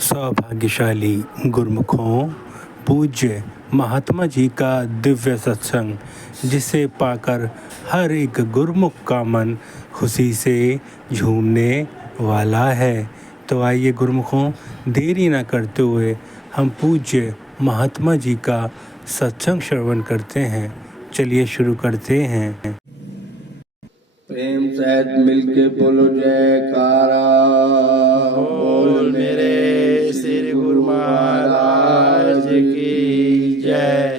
सौभाग्यशाली गुरुमुखों, पूज्य महात्मा जी का दिव्य सत्संग, जिसे पाकर हर एक गुरुमुख का मन खुशी से झूमने वाला है। तो आइए गुरुमुखों, देरी न करते हुए हम पूज्य महात्मा जी का सत्संग श्रवण करते हैं। चलिए शुरू करते हैं। प्रेम सहित मिलके बोलो जयकारा। बोल मेरे श्री गुरु महाराज की जय।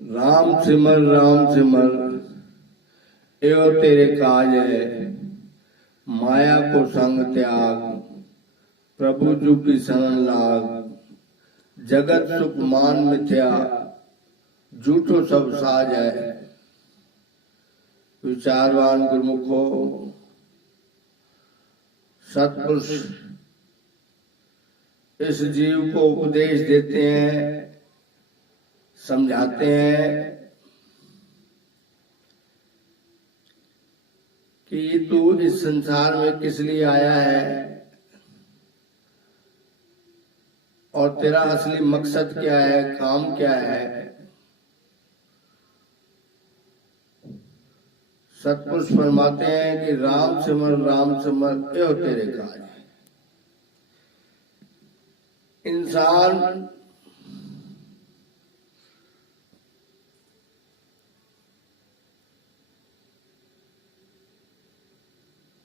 राम सिमर एवं तेरे काज है, माया को संग त्याग, प्रभु जू की शरण लाग, जगत सुख मान मिथ्या, झूठो सब साज है। विचारवान गुरुमुखो, सतपुरुष इस जीव को उपदेश देते हैं, समझाते हैं कि तू इस संसार में किस लिए आया है और तेरा असली मकसद क्या है, काम क्या है। सतपुरुष फरमाते हैं कि राम सिमर एवं तेरे काज। इंसान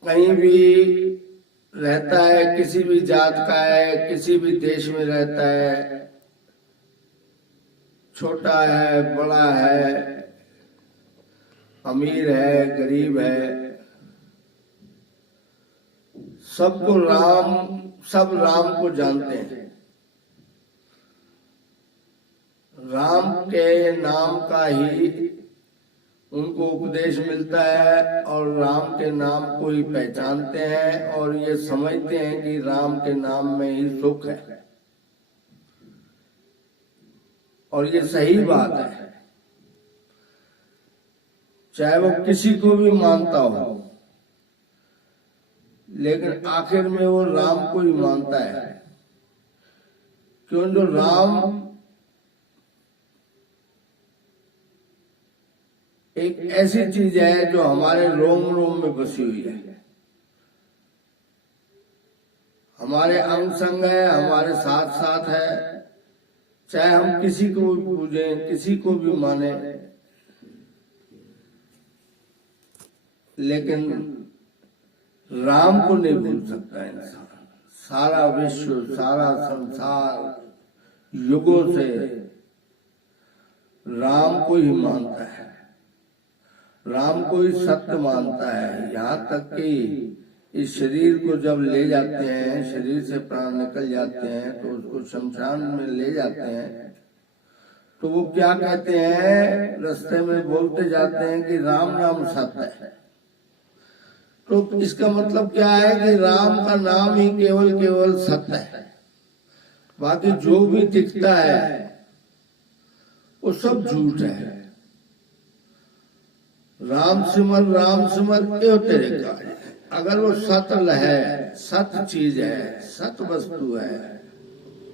कहीं भी रहता है, किसी भी जात का है, किसी भी देश में रहता है, छोटा है, बड़ा है, अमीर है, गरीब है, सबको सब राम को जानते हैं। राम के नाम का ही उनको उपदेश मिलता है और राम के नाम को ही पहचानते हैं और ये समझते हैं कि राम के नाम में ही सुख है। और ये सही बात है, चाहे वो किसी को भी मानता हो, लेकिन आखिर में वो राम को ही मानता है। क्यों? जो राम एक ऐसी चीज है जो हमारे रोम रोम में बसी हुई है, हमारे अंग संग है, हमारे साथ साथ है। चाहे हम किसी को भी पूजें, किसी को भी माने, लेकिन राम को नहीं भूल सकता इंसान। सारा विश्व, सारा संसार युगों से राम को ही मानता है, राम को ही सत्य मानता है। यहाँ तक कि इस शरीर को जब ले जाते हैं, शरीर से प्राण निकल जाते हैं तो उसको शमशान में ले जाते हैं, तो वो क्या कहते हैं, रास्ते में बोलते जाते हैं कि राम नाम सत्य है। तो इसका मतलब क्या है कि राम का नाम ही केवल सत्य है। बाकी जो भी दिखता है वो सब झूठ है। राम सिमर एवं तेरे काज। अगर वो सतल है, सत चीज है, सत वस्तु है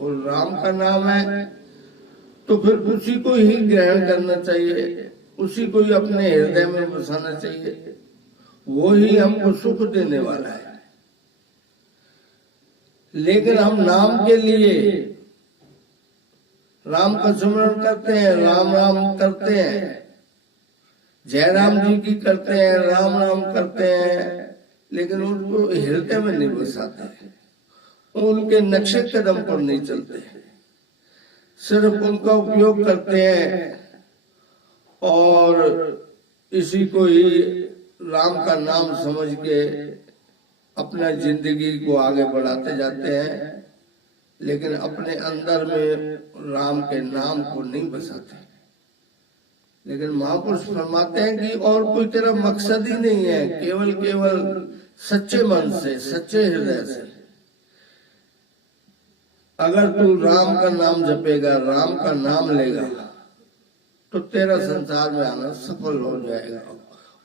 और राम का नाम है, तो फिर उसी को ही ग्रहण करना चाहिए, उसी को ही अपने हृदय में बसाना चाहिए। वो ही हमको सुख देने वाला है। लेकिन हम नाम के लिए राम का स्मरण करते हैं, राम करते हैं, जयराम जी की करते हैं, राम करते हैं, लेकिन उनको हृदय में नहीं बसाते, उनके नक्शे कदम पर नहीं चलते, सिर्फ उनका उपयोग करते हैं और इसी को ही राम का नाम समझ के अपना जिंदगी को आगे बढ़ाते जाते हैं, लेकिन अपने अंदर में राम के नाम को नहीं बसाते। लेकिन महापुरुष फरमाते हैं कि और कोई तेरा मकसद ही नहीं है, केवल सच्चे मन से, सच्चे हृदय से अगर तू राम का नाम जपेगा, राम का नाम लेगा, तो तेरा संसार में आना सफल हो जाएगा।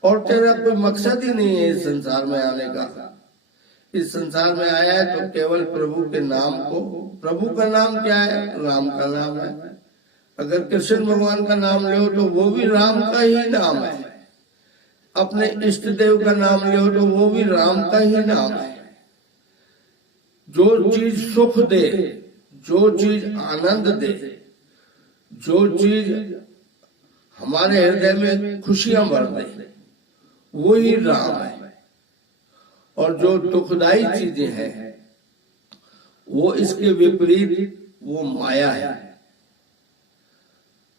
और तेरा कोई मकसद ही नहीं है इस संसार में आने का, इस संसार में आया है तो केवल प्रभु के नाम को, प्रभु का नाम क्या है? राम का नाम है। अगर कृष्ण भगवान का नाम लो तो वो भी राम का ही नाम है। अपने इष्ट देव का नाम लो तो वो भी राम का ही नाम है। जो चीज सुख दे, जो चीज आनंद दे, जो चीज हमारे हृदय में खुशियां भर दे, वो ही राम है। और जो दुखदाई चीजें हैं वो इसके विपरीत वो माया है।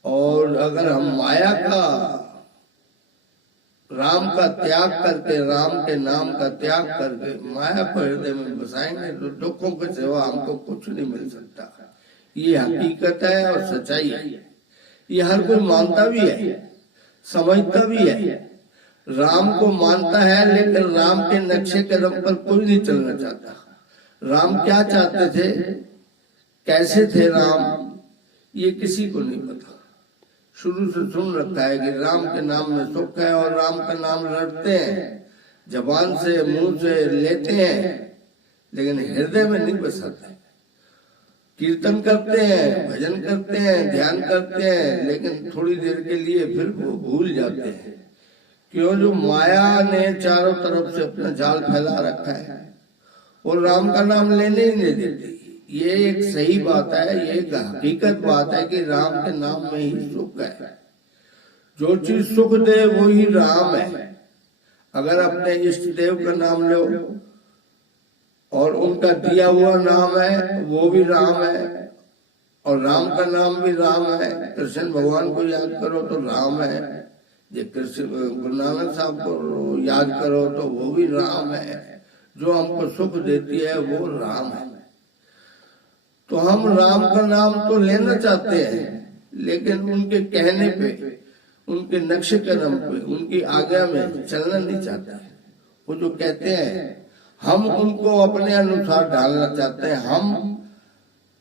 और अगर हम माया का, राम का त्याग करके, राम के नाम का त्याग करके माया को हृदय में बसाएंगे तो दुखों के सिवा हमको कुछ नहीं मिल सकता। ये हकीकत है और सच्चाई है। ये हर कोई मानता भी है, समझता भी है। राम को मानता है लेकिन राम के नक्शे कदम पर कोई नहीं चलना चाहता। राम क्या चाहते थे, कैसे थे राम, ये किसी को नहीं पता। शुरू से सुन रखा है कि राम के नाम में सुख है और राम का नाम रटते हैं, जबान से मुंह से लेते हैं, लेकिन हृदय में नहीं बसाते। कीर्तन करते हैं, भजन करते हैं, ध्यान करते हैं, लेकिन थोड़ी देर के लिए फिर वो भूल जाते हैं। क्यों? जो माया ने चारों तरफ से अपना जाल फैला रखा है और राम का नाम लेने ही नहीं देती। ये एक सही बात है, ये एक हकीकत बात है कि राम के नाम में ही सुख है। जो चीज सुख दे वो ही राम है। अगर अपने इष्ट देव का नाम लो और उनका दिया हुआ नाम है वो भी राम है, और राम का नाम भी राम है। कृष्ण भगवान को याद करो तो राम है, ये कृष्ण गुरु नानक साहब को याद करो तो वो भी राम है। जो हमको सुख देती है वो राम है। तो हम राम का नाम तो लेना चाहते हैं, लेकिन उनके कहने पे, उनके नक्शे कदम पे, उनकी आज्ञा में चलना नहीं चाहते। वो जो कहते हैं हम उनको अपने अनुसार ढालना चाहते हैं, हम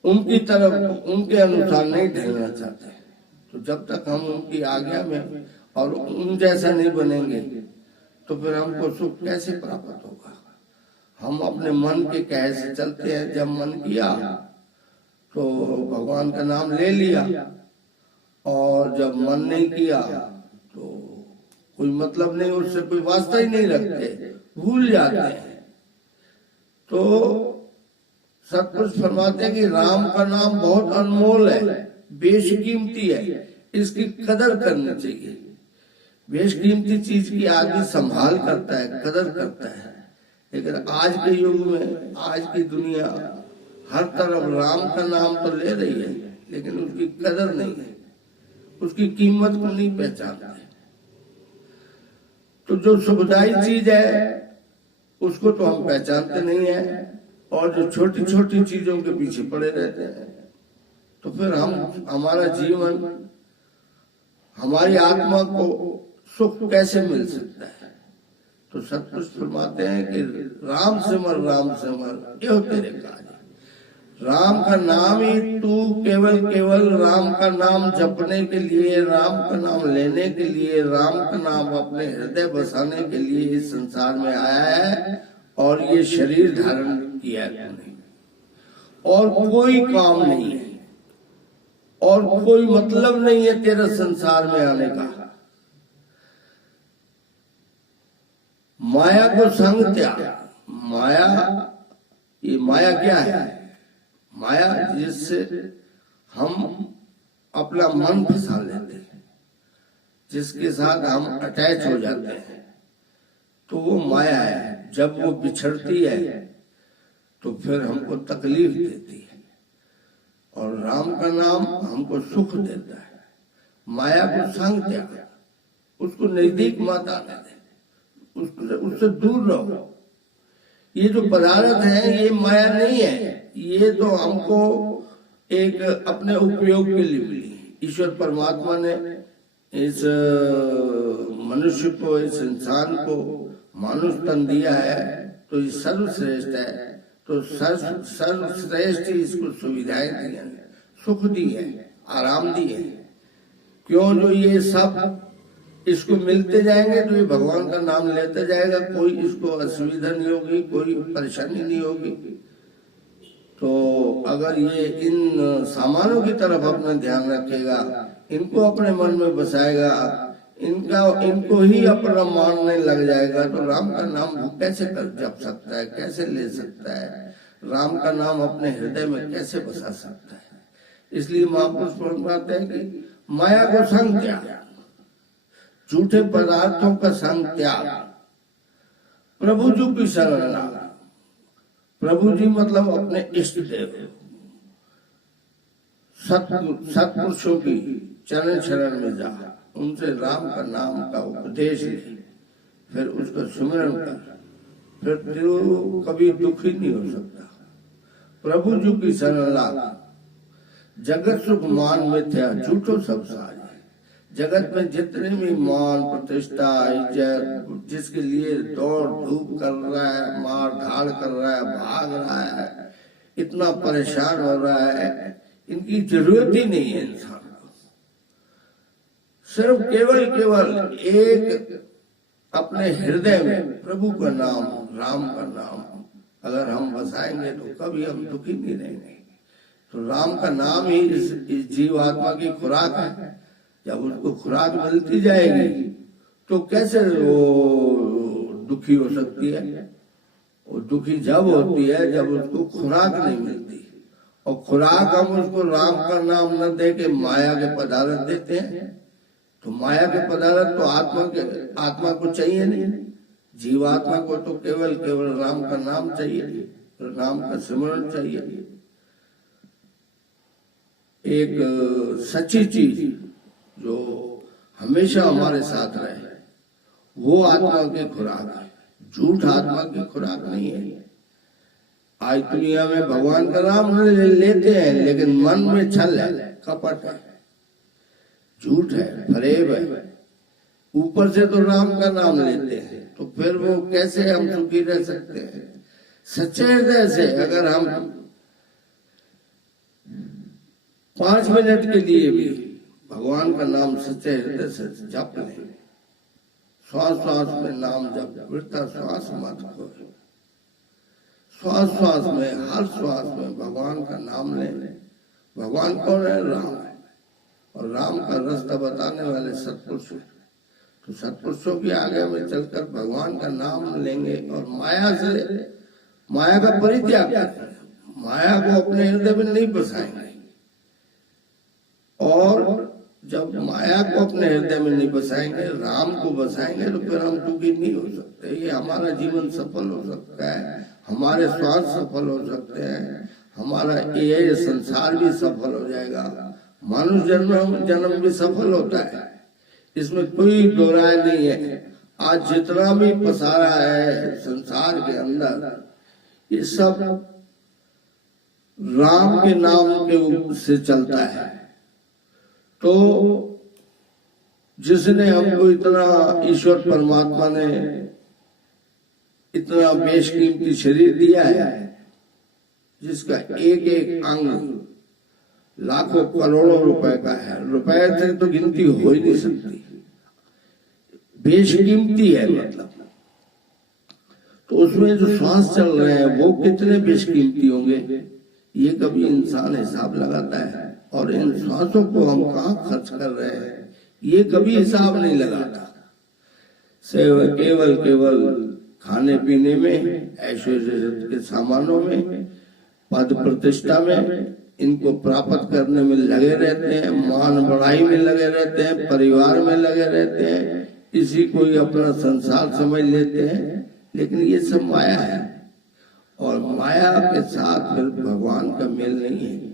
उनकी तरफ उनके अनुसार नहीं ढलना चाहते। तो जब तक हम उनकी आज्ञा में और उन जैसा नहीं बनेंगे तो फिर हमको सुख कैसे प्राप्त होगा? हम अपने मन के कहे से चलते हैं। जब मन किया तो भगवान का नाम ले लिया, और जब मन नहीं किया तो कोई मतलब नहीं, उससे कोई वास्ता ही नहीं रखते, भूल जाते हैं। तो सतपुरुष फरमाते हैं कि राम का नाम बहुत अनमोल है, बेशकीमती है, इसकी कदर करनी चाहिए। बेशकीमती चीज की आदमी संभाल करता है, कदर करता है। लेकिन आज के युग में, आज की दुनिया हर तरफ राम का नाम तो ले रही है, लेकिन उसकी कदर नहीं है, उसकी कीमत को नहीं पहचानते। तो जो सुखदायी चीज है उसको तो हम पहचानते नहीं है, और जो छोटी छोटी चीजों के पीछे पड़े रहते हैं। तो फिर हमारा जीवन, हमारी आत्मा को सुख कैसे मिल सकता है? तो सतपुरुष फरमाते हैं कि राम सिमर, राम सिमर, ये हो तेरे काज। राम का नाम ही तू केवल राम का नाम जपने के लिए, राम का नाम लेने के लिए, राम का नाम अपने हृदय बसाने के लिए इस संसार में आया है, और ये शरीर धारण किया है तूने। और कोई काम नहीं है, और कोई मतलब नहीं है तेरा संसार में आने का। माया को संग त्याग। माया, ये माया क्या है? माया जिससे हम अपना मन फंसा लेते हैं, जिसके साथ हम अटैच हो जाते हैं, तो वो माया है। जब वो बिछड़ती है तो फिर हमको तकलीफ देती है, और राम का नाम हमको सुख देता है। माया को संग त्याग, उसको नजदीक मत आने दे, उससे दूर रहो। ये जो पदार्थ है ये माया नहीं है, ये तो हमको एक अपने उपयोग के लिए मिली। ईश्वर परमात्मा ने इस मनुष्य को, इस इंसान को मानुष तन दिया है, तो ये सर्वश्रेष्ठ है। तो सर्वश्रेष्ठ इसको सुविधाएं दी है, सुख दी है, आराम दी है। क्यों? जो ये सब इसको मिलते जाएंगे तो ये भगवान का नाम लेते जाएगा, कोई इसको असुविधा नहीं होगी, कोई परेशानी नहीं होगी। तो अगर ये इन सामानों की तरफ अपना ध्यान रखेगा, इनको अपने मन में बसाएगा, इनको ही अपना मानने लग जाएगा, तो राम का नाम वो कैसे कर जप सकता है, कैसे ले सकता है, राम का नाम अपने हृदय में कैसे बसा सकता है। इसलिए महापुरुष फरमाते हैं कि माया को संग त्याग, झूठे पदार्थों का संग त्याग, प्रभु जी की शरण लाना। प्रभु जी मतलब अपने इष्ट देव, सत्पुरुषों की चरण शरण में जा, उनसे राम का नाम का उपदेश ले, फिर उसका सुमिरन कर, फिर तू कभी दुखी नहीं हो सकता। प्रभु जी की शरण ला। जगत सुख मान मिथ्या झूठो सब साज। जगत में जितने भी मान प्रतिष्ठा इज्जत, जिसके लिए दौड़ धूप कर रहा है, मार धाड़ कर रहा है, भाग रहा है, इतना परेशान हो रहा है, इनकी जरूरत ही नहीं है इंसान को। सिर्फ केवल एक अपने हृदय में प्रभु का नाम, राम का नाम अगर हम बसाएंगे तो कभी हम दुखी नहीं रहेंगे। तो राम का नाम ही इस जीवात्मा की खुराक है। जब उसको खुराक मिलती जाएगी तो कैसे वो दुखी हो सकती है? वो दुखी जब होती है जब उसको खुराक नहीं मिलती। और खुराक हम उसको राम का नाम न दे के माया के पदार्थ देते हैं, तो माया के पदार्थ तो आत्मा को चाहिए नहीं। जीवात्मा को तो केवल राम का नाम चाहिए, राम का स्मरण चाहिए। एक सच्ची चीज जो हमेशा हमारे साथ रहे वो आत्मा की खुराक है, झूठ आत्मा की खुराक नहीं है। आज दुनिया में भगवान का नाम लेते हैं लेकिन मन में छल है, कपट है, झूठ है, फरेब है। ऊपर से तो राम का नाम लेते हैं तो फिर वो कैसे हम सुखी रह सकते हैं? सच्चे हृदय से अगर हम 5 मिनट के लिए भी भगवान का नाम सच्चे हृदय से जप लें, श्वास श्वास में नाम जप, वृथा श्वास मत खोओ, श्वास श्वास में, हर श्वास में भगवान का नाम लें। भगवान कौन है? राम है। और राम का रास्ता बताने वाले सत्पुरुष हैं। तो सत्पुरुषों के आगे में चलकर भगवान का नाम लेंगे और माया का परित्याग करेंगे, माया को अपने हृदय में नहीं बसाएंगे। और जब माया को अपने हृदय में नहीं बसाएंगे, राम को बसाएंगे, तो फिर हम दुखी नहीं हो सकते। ये हमारा जीवन सफल हो सकता है, हमारे स्वास्थ्य सफल हो सकते हैं, हमारा ये संसार भी सफल हो जाएगा, मनुष्य जन्म भी सफल होता है, इसमें कोई दो राय नहीं है। आज जितना भी पसारा है संसार के अंदर, ये सब राम के नाम के से चलता है। तो जिसने हमको इतना, ईश्वर परमात्मा ने इतना बेशकीमती शरीर दिया है, जिसका एक एक अंग लाखों करोड़ों रुपए का है, रुपए से तो गिनती हो ही नहीं सकती, बेशकीमती है मतलब। तो उसमें जो श्वास चल रहे हैं वो कितने बेशकीमती होंगे, ये कभी इंसान हिसाब लगाता है? और इन श्वासों को हम कहाँ खर्च कर रहे हैं ये कभी हिसाब नहीं लगाता। केवल खाने पीने में, ऐश्वर्य के सामानों में, पद प्रतिष्ठा में, इनको प्राप्त करने में लगे रहते हैं, मान बढ़ाई में लगे रहते हैं, परिवार में लगे रहते हैं, इसी को ही अपना संसार समझ लेते हैं। लेकिन ये सब माया है और माया के साथ फिर भगवान का मेल नहीं है,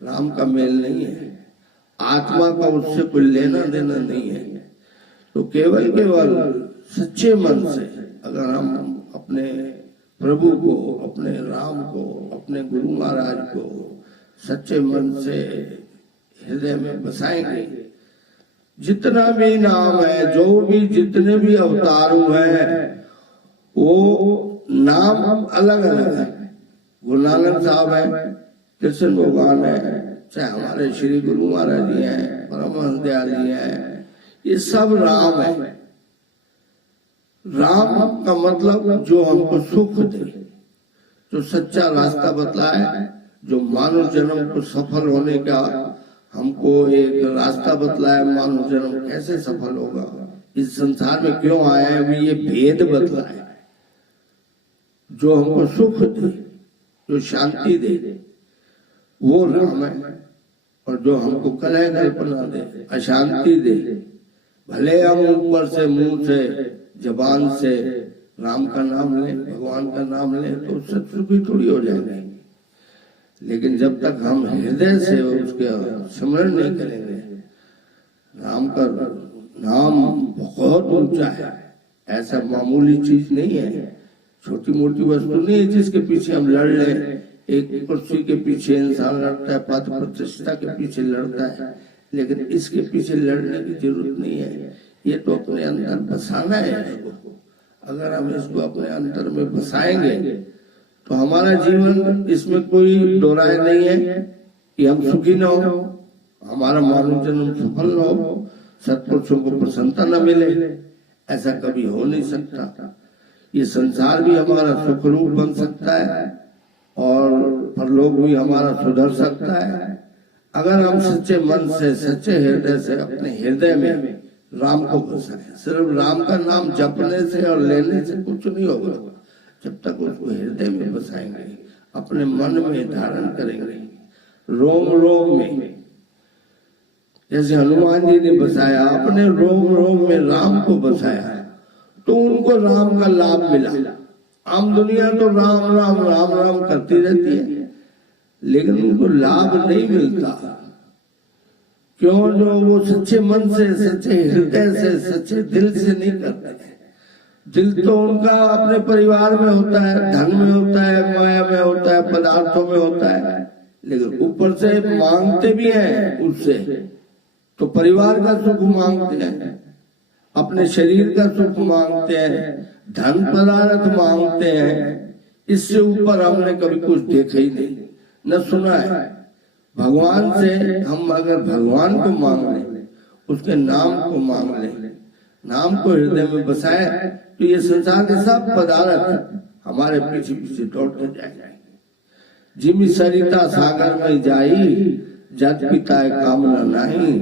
राम का मेल नहीं है, आत्मा का उससे कोई लेना देना नहीं है। तो केवल सच्चे मन से अगर हम अपने प्रभु को, अपने राम को, अपने गुरु महाराज को सच्चे मन से हृदय में बसाएंगे, जितना भी नाम है, जो भी जितने भी अवतार हैं, वो नाम अलग अलग है। गुरु नानक साहब है, कृष्ण भगवान है, चाहे हमारे श्री गुरु महाराज जी हैं, परमहंस दयाल जी हैं, ये सब राम है। राम का मतलब जो हमको सुख दे, जो सच्चा रास्ता बतलाए, जो मानव जन्म को सफल होने का हमको एक रास्ता बतलाए। मानव जन्म कैसे सफल होगा, इस संसार में क्यों आए हैं, भी ये भेद बतलाए। जो हमको सुख दे, जो शांति दे, वो राम है। और जो हमको कलह कल्पना दे, अशांति दे, भले हम ऊपर से मुंह से जबान से राम का नाम ले, भगवान का नाम ले, तो शत्रु भी थोड़ी हो जाएंगे। लेकिन जब तक हम हृदय से उसके स्मरण नहीं करेंगे, राम का नाम बहुत ऊंचा है, ऐसा मामूली चीज नहीं है, छोटी मोटी वस्तु नहीं है जिसके पीछे हम लड़ लें। एक कुर्सी के पीछे इंसान लड़ता है, पद प्रतिष्ठा के पीछे लड़ता है, लेकिन इसके पीछे लड़ने की जरूरत नहीं है। ये तो अपने अंदर बसाना है इसको। अगर हम इसको अपने अंदर में बसाएंगे तो हमारा जीवन, इसमें कोई दो राय नहीं है कि हम सुखी न हो, हमारा मानव जन्म सफल न हो, सत्पुरुषों को प्रसन्नता न मिले, ऐसा कभी हो नहीं सकता। ये संसार भी हमारा सुखरूप बन सकता है और परलोक भी हमारा सुधर सकता है, अगर हम सच्चे मन से, सच्चे हृदय से अपने हृदय में राम को बसाएं। सिर्फ राम का नाम जपने से और लेने से कुछ नहीं होगा। जब तक उसको हृदय में बसाएंगे, अपने मन में धारण करेंगे, रोम रोम में, जैसे हनुमान जी ने बसाया, अपने रोम रोम में राम को बसाया, तो उनको राम का लाभ मिला। आम दुनिया तो राम राम राम राम करती रहती है, लेकिन उनको लाभ नहीं मिलता। क्यों? जो वो सच्चे मन से, सच्चे हृदय से, सच्चे दिल से नहीं करते। दिल तो उनका अपने परिवार में होता है, धन में होता है, माया में होता है, पदार्थों में होता है, लेकिन ऊपर से मांगते भी हैं उससे, तो परिवार का सुख मांगते हैं, अपने शरीर का सुख मांगते हैं, धन पदार्थ मांगते हैं। इससे ऊपर हमने कभी कुछ देखा ही नहीं, न सुना है। भगवान से हम अगर भगवान को मांग लें, उसके नाम को मांग लें, नाम को हृदय में बसाए, तो ये संसार के सब पदार्थ हमारे पीछे पीछे दौड़ते जाएंगे। जिमि सरिता सागर में जाई, जत पिता कामना नहीं,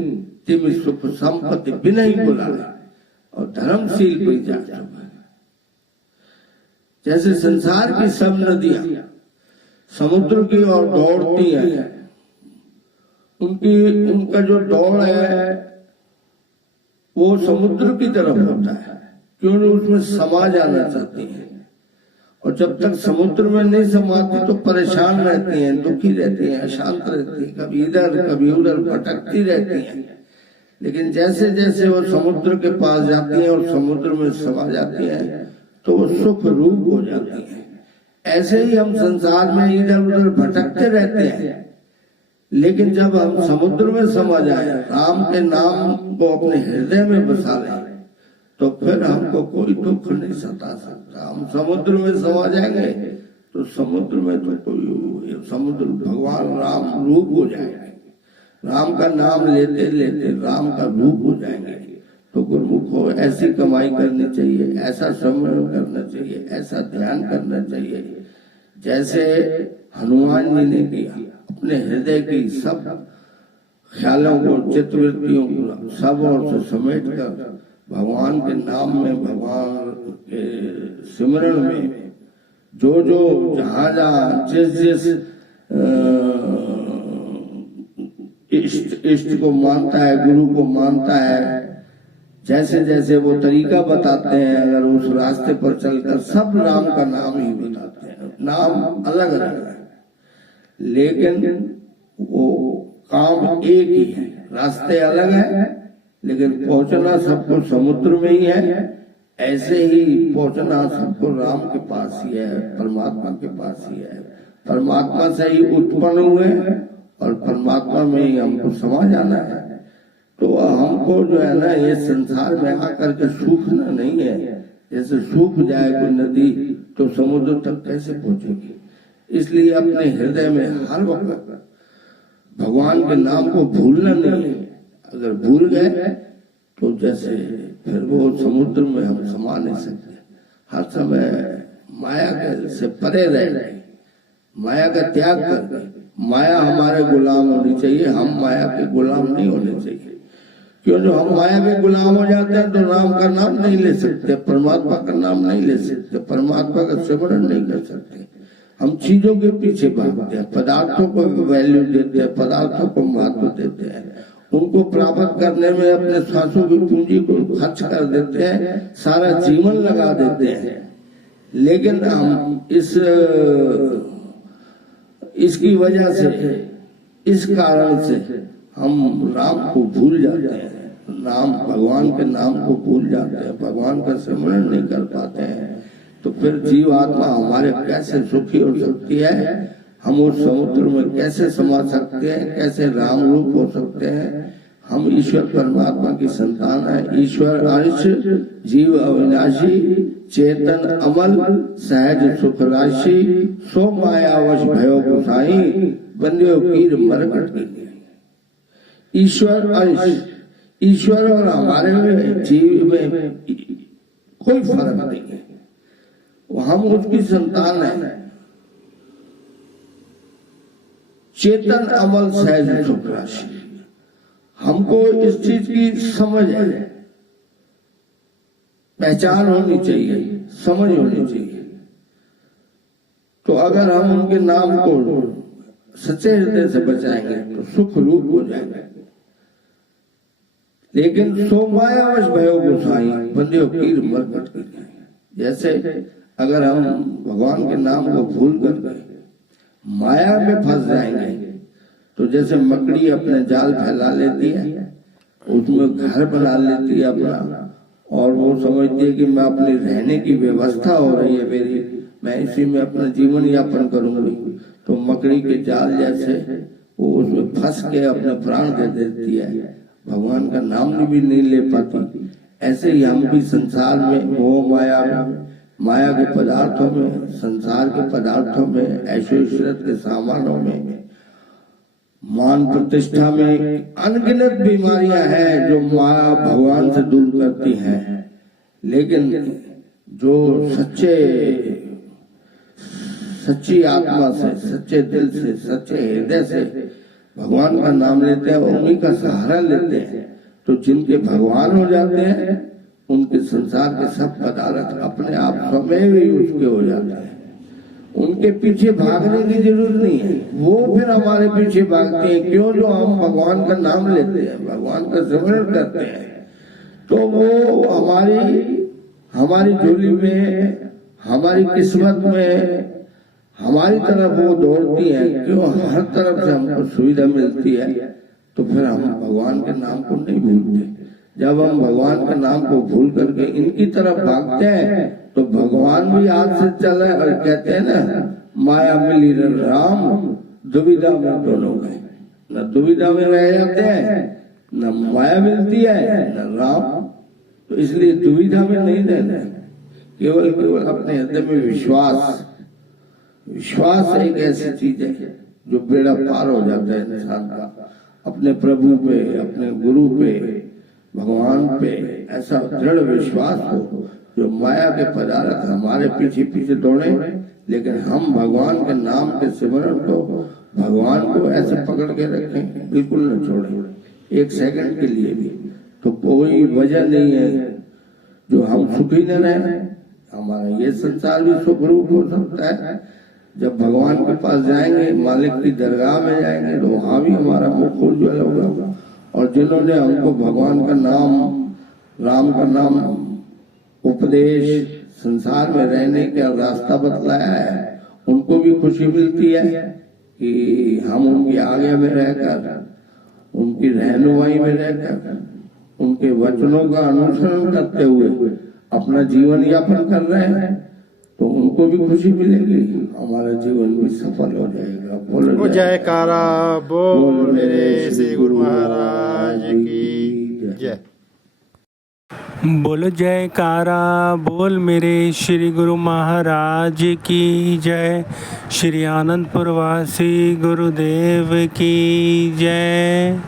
तिमि सुख संपत्ति बिना ही बुलाए, और धर्मशील कोई जा चुका। जैसे संसार की सब नदियां समुद्र की ओर दौड़ती हैं, उनका जो दौड़ है वो समुद्र की तरफ होता है, क्योंकि उसमें समा जाना चाहती हैं। और जब तक समुद्र में नहीं समाती तो परेशान रहती हैं, दुखी रहती हैं, अशांत रहती हैं, कभी इधर कभी उधर भटकती रहती हैं। लेकिन जैसे जैसे वो समुद्र के पास जाती हैं और समुद्र में समा जाती हैं, तो वो सुख रूप हो जाती हैं। ऐसे ही हम संसार में इधर उधर भटकते रहते हैं, लेकिन जब हम समुद्र में समा जाए, राम के नाम को अपने हृदय में बसा लें, तो फिर हमको कोई दुख नहीं सता सकता। हम समुद्र में समा जाएंगे तो समुद्र में तो कोई, समुद्र भगवान राम रूप हो जाएंगे। राम का नाम लेते लेते राम का रूप हो जाएंगे। तो गुरुमुख हो, ऐसी कमाई करनी चाहिए, ऐसा स्मरण करना चाहिए, ऐसा ध्यान करना चाहिए, जैसे हनुमान जी ने किया। अपने हृदय की सब ख्यालों को, चित्तवृत्तियों को सब और से समेट कर भगवान के नाम में, भगवान के सिमरण में, जो जो जहाँ जहाँ जिस जिस इष्ट को मानता है, गुरु को मानता है, जैसे जैसे वो तरीका बताते हैं, अगर उस रास्ते पर चलकर सब राम का नाम ही बताते हैं। नाम अलग अलग है, लेकिन वो काम एक ही है। रास्ते अलग है, लेकिन पहुंचना सबको समुद्र में ही है। ऐसे ही पहुंचना सबको राम के पास ही है, परमात्मा के पास ही है। परमात्मा से ही उत्पन्न हुए और परमात्मा में ही हमको समा जाना है। तो हमको जो है ना, ये संसार में आकर के सूखना नहीं है। जैसे सूख जाए कोई नदी तो समुद्र तक कैसे पहुंचेगी। इसलिए अपने हृदय में हर वक्त भगवान के नाम को भूलना नहीं है। अगर भूल गए तो जैसे फिर वो समुद्र में हम समा नहीं सकते। हर समय माया के से परे रहे, माया का त्याग कर, माया हमारे गुलाम होनी चाहिए, हम माया के गुलाम नहीं होने चाहिए। क्यों? जो हम माया के गुलाम हो जाते हैं तो राम का नाम नहीं ले सकते, परमात्मा का नाम नहीं ले सकते, परमात्मा का स्मरण नहीं कर सकते। हम चीजों के पीछे भागते हैं, पदार्थों को वैल्यू देते हैं, पदार्थों को महत्व देते हैं, उनको प्राप्त करने में अपने सांसों की पूंजी को खर्च कर देते हैं, सारा जीवन लगा देते हैं। लेकिन हम इसकी वजह से, इस कारण से हम राम को भूल जाते हैं, नाम भगवान के नाम को भूल जाते हैं, भगवान का स्मरण नहीं कर पाते हैं। तो फिर जीव आत्मा हमारे कैसे सुखी हो सकती है? हम उस समुद्र में कैसे समा सकते हैं? कैसे राम रूप हो सकते हैं? हम ईश्वर परमात्मा की संतान है। ईश्वर अंश, जीव अविनाशी, चेतन अमल, सहज सुख राशि, सो मायावश भयो गुसाई, बंदियों कीर मरकट की। ईश्वर अंश, ईश्वर और हमारे में जीव में कोई फर्क नहीं है, हम उसकी संतान है। चेतन अमल सहज सुख राशि, हमको इस चीज की समझ है, पहचान होनी चाहिए, समझ होनी चाहिए। तो अगर हम उनके नाम को सच्चे हृदय से बचाएंगे तो सुख रूप हो जाएंगे। लेकिन सो मायावश भयो गोसाई, बंदियों कीर मरकट कर जाएंगे। जैसे अगर हम भगवान के नाम को भूल कर माया में फंस जाएंगे, तो जैसे मकड़ी अपने जाल फैला लेती है, उसमें घर बना लेती है अपना, और वो समझती है कि मैं अपनी रहने की व्यवस्था हो रही है मेरी, मैं इसी में अपना जीवन यापन करूंगी। तो मकड़ी के जाल जैसे वो उसमें फंस के अपने प्राण दे देती है, भगवान का नाम भी नहीं ले पाती। ऐसे ही हम भी संसार में मोह माया में, माया के पदार्थों में, संसार के पदार्थों में, ऐश्वर्य के सामानों में, मान प्रतिष्ठा में अनगिनत बीमारियां हैं जो माया भगवान से दूर करती हैं। लेकिन जो सच्ची आत्मा से, सच्चे दिल से, सच्चे हृदय से भगवान का नाम लेते हैं, उन्हीं का सहारा लेते हैं, तो जिनके भगवान हो जाते हैं उनके संसार के सब पदार्थ अपने आप स्वयं ही उसके हो जाते हैं। उनके पीछे भागने की जरूरत नहीं है, वो फिर हमारे पीछे भागते हैं। क्यों? जो हम भगवान का नाम लेते हैं, भगवान का स्मरण करते हैं, तो वो हमारी झोली में, हमारी किस्मत में, हमारी तरफ वो दौड़ती है। क्यों? हर तरफ से हमको सुविधा मिलती है, तो फिर हम भगवान के नाम को नहीं भूलते। जब हम भगवान के नाम को भूल करके इनकी तरफ भागते हैं, तो भगवान भी हाथ से चले, और कहते हैं ना, माया मिली राम, दुविधा में दोनों गए। न दुविधा में रह जाते हैं, न माया मिलती है, न राम। तो इसलिए दुविधा में नहीं रहना है, केवल अपने हृदय में विश्वास एक ऐसी चीज है जो बेड़ा पार हो जाता है इंसान का। अपने प्रभु पे, अपने गुरु पे, भगवान पे ऐसा दृढ़ विश्वास हो, जो माया के पदार्थ हमारे पीछे पीछे दौड़े, लेकिन हम भगवान के नाम के सिमरण को, भगवान को ऐसे पकड़ के रखें, बिल्कुल न छोड़ें एक सेकंड के लिए भी। तो कोई वजह नहीं है जो हम सुखी न रहे। हमारा ये संसार भी सुख रूप हो सकता है। जब भगवान के पास जाएंगे, मालिक की दरगाह में जाएंगे, तो वहां भी हमारा मुख उज्ज्वल होगा। और जिन्होंने हमको भगवान का नाम, राम का नाम उपदेश, संसार में रहने का रास्ता बतलाया है, उनको भी खुशी मिलती है कि हम उनकी आगे में रहकर, उनकी रहनुमाई में रहकर, उनके वचनों का अनुसरण करते हुए अपना जीवन यापन कर रहे हैं, तो उनको भी खुशी मिलेगी, हमारा जीवन भी सफल हो जाएगा। बोलो जयकारा बोल मेरे श्री गुरु महाराज की जय। बोलो जयकारा बोल मेरे श्री गुरु महाराज की जय। श्री आनंदपुर वासी गुरुदेव की जय।